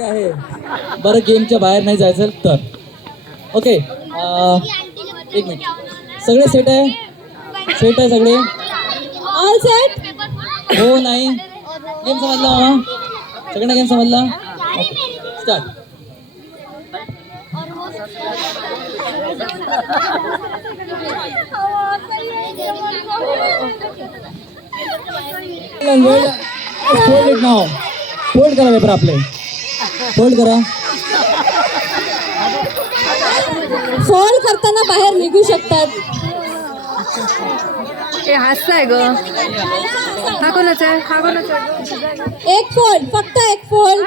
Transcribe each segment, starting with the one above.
आहे बरं, गेमच्या बाहेर नाही जायचं तर ओके. एक मिनिट, सगळे सेट आहे? सेट आहे सगळे? All set? हो नाही, गेम समजला मामा? सगळ्यांना गेम समजला? Start. Fold it now. Fold करा पेपर आपले, फोल्ड करा. फोल्ड करताना बाहेर निघू शकतात. हे हास्य आहे ग. हा कोणाचा आहे? हा कोणाचा आहे? एक फोल्ड, फक्त एक फोल्ड.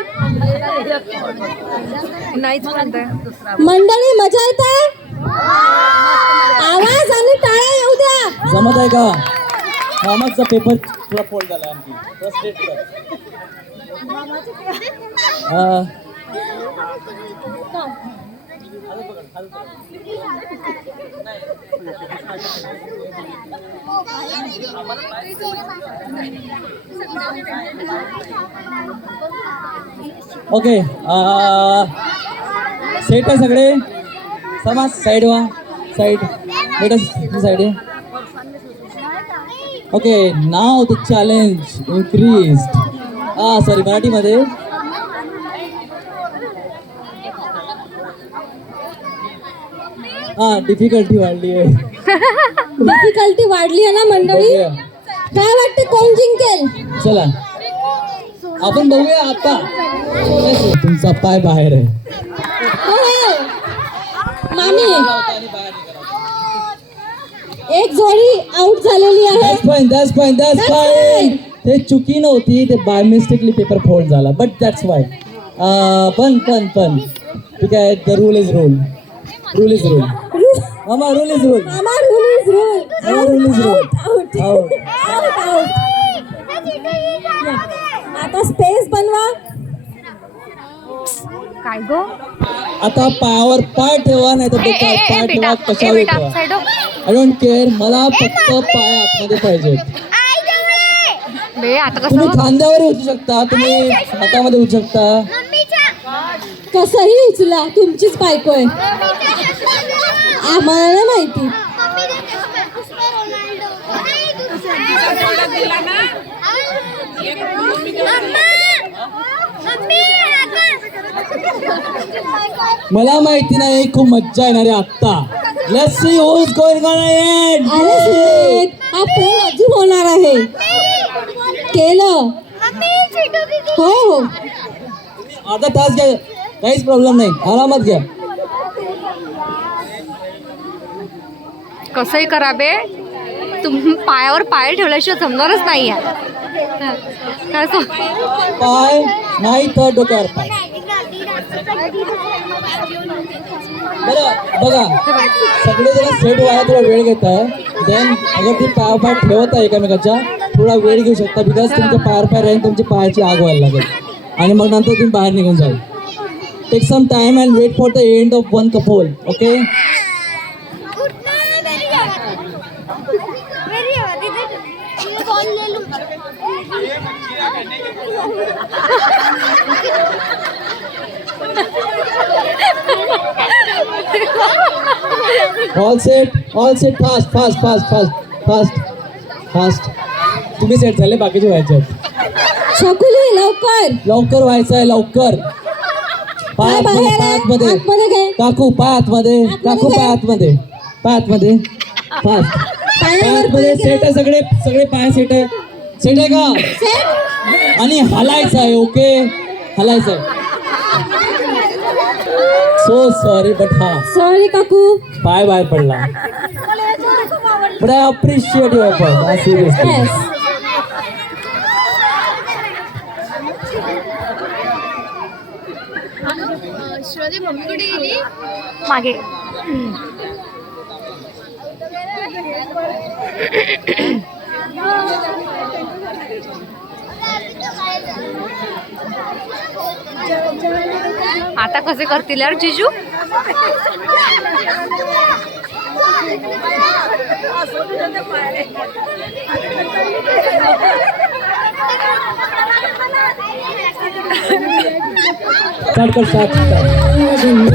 नाहीच म्हणताय. मंडळी मजा येत आहे? आवाज आणि टाळ्या येऊ द्या. जमत आहे का? मामाचा पेपर थोडा फोल्ड झाला आणखी थोडा स्ट्रेट कर. ओके, सेट आहे सगळे? समाज साईड व्हा, साईड बेटा, साईड आहे. Okay, now the challenge increased. Sorry, मराठीमध्ये. डिफिकल्टी वाढली आहे. डिफिकल्टी वाढली आहे ना मंडळी? काय वाटतं कोण जिंकेल? चला आपण बघूया आता. तुमचा पाय बाहेर आहे. मामी, एक जोडी आउट झालेली आहे. That's fine. ते चुकी नव्हती, ते बाय मिस्टेकली पेपर फोल्ड झाला, बट दॅट्स वाय. पण ठीक आहे. The rule is rule. Rule is rule. मामा, रूल इज रूल. मामा, rule is rule. Rule is rule. Out. आता स्पेस बनवा. काय गो? आता पायावर पाय ठेवा, नाही तर पाय ठेवा कशावर ठेवा. आय डोंट केअर, मला फक्त पाय आतमध्ये पाहिजे. आता तुम्ही कसं? खांद्यावर उचलू शकता, तुम्ही हातामध्ये उचलू शकता. कसंही उचला, तुमचीच बायको आहे. आम्हाला नाही माहिती. मला माहिती नाही, खूप मज्जा येणार आहे आता. Let's see who is going on end. अरे सुरेश, हा फोन अजून होणार आहे. केलं हो. अर्धा तास घ्या, काहीच प्रॉब्लेम नाही, आरामात घ्या. कसंही करा बे, तुम्ही पायावर पाय ठेवल्याशिवाय जमणारच नाही आहे. पाय नाही तर डोक्यावर पाय. बरं बघा, सगळे जण सेट व्हायला थोडा वेळ घेत आहे. देन अगर तुम्ही पाय ठेवत आहे एकमेकाच्या, थोडा वेळ घेऊ शकता, बिकॉज तुमच्या पायावर पाय राहील, तुमच्या पायाची आग व्हायला लागेल आणि मग नंतर तुम्ही बाहेर निघून जाईल. Take some time and wait for the end of one couple. Okay, all set. Fast. तुम्ही सेट झाले, बाकीचे व्हायचे आहेत. शकुली, लवकर व्हायचं आहे, लवकर. पाय आतमध्ये. काकू पाय आतमध्ये. पाय आतमध्ये. फास्ट. पाय आतमध्ये. सेट आहे सगळे पाय सेट आहे. सेट आहे का? आणि हलायचं आहे. ओके, हलायचं आहे. सो सॉरी, बट सॉरी काकू, पाय बाहेर पडला. But I appreciate your effort. Seriously. श्रद्धे मम्मी कुठे गेली? मागे. आता कसे करतील यार जिजू? स्टार्ट कर स्टार्ट